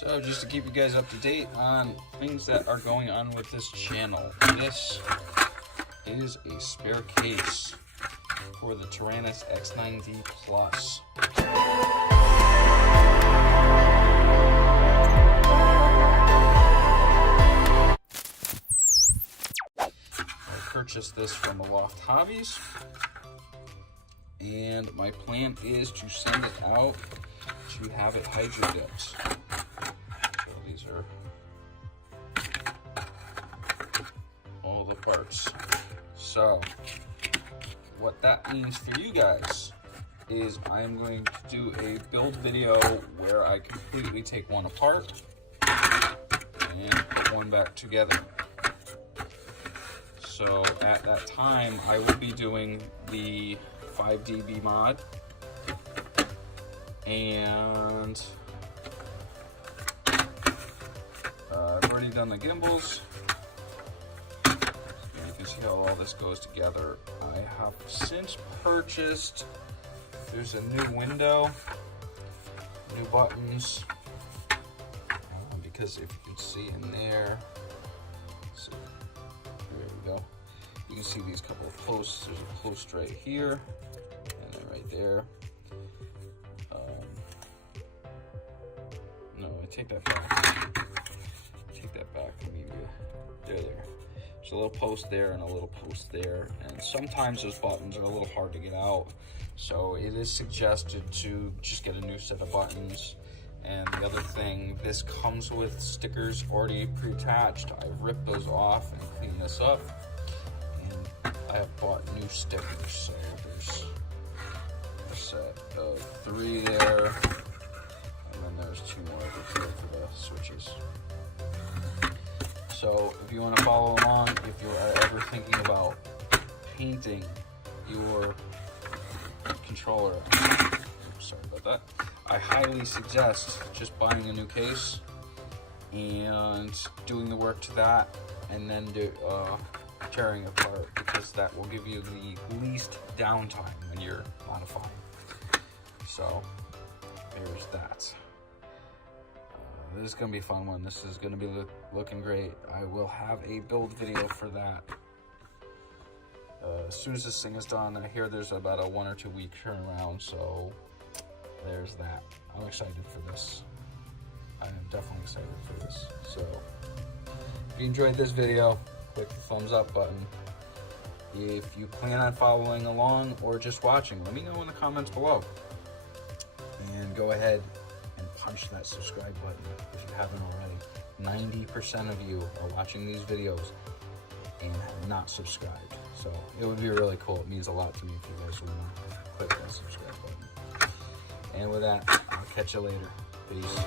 So just to keep you guys up to date on things that are going on with this channel, this is a spare case for the Taranis X9D Plus. I purchased this from Aloft Hobbies, and my plan is to send it out to have it hydro dipped. So these are all the parts. So what that means for you guys is I'm going to do a build video where I completely take one apart and put one back together. So at that time, I will be doing the 5dB mod, and I've already done the gimbals. And you can see how all this goes together. I have since purchased, there's a new window, new buttons, because if you can see in there, so there we go. You can see these couple of posts. There's a post right here, and then right there. No, I take that back. Take that back. There. There's a little post there and a little post there, and sometimes those buttons are a little hard to get out. So it is suggested to just get a new set of buttons. And the other thing, this comes with stickers already pre-attached. I've ripped those off and cleaned this up. And I have bought new stickers. So there's a set of 3 there. And then there's 2 more over here for the switches. So if you want to follow along, if you are ever thinking about painting your controller, sorry about that, I highly suggest just buying a new case and doing the work to that, and then tearing it apart, because that will give you the least downtime when you're modifying. So there's that. This is going to be a fun one. This is going to be looking great. I will have a build video for that. As soon as this thing is done, I hear there's about a 1 or 2 week turnaround, so there's that. I'm excited for this. I am definitely excited for this. So if you enjoyed this video, click the thumbs up button. If you plan on following along or just watching, let me know in the comments below. And go ahead and punch that subscribe button if you haven't already. 90% of you are watching these videos and have not subscribed. So it would be really cool. It means a lot to me if you guys would click that subscribe button. And with that, I'll catch you later. Peace.